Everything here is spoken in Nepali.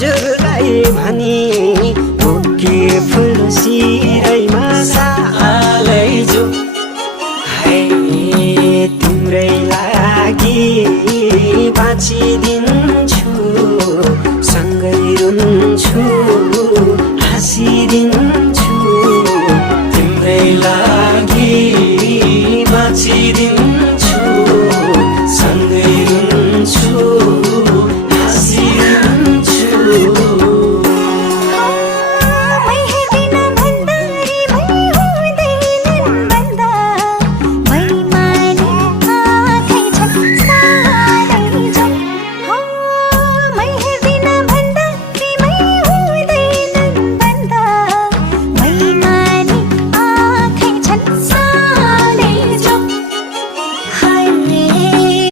हजुरलाई भनी बुके फुल सिरैमा सालैजु है तिम्रै लागि बाँचिदिन्छु सँगै रुन्छु हाँसिदिन्छु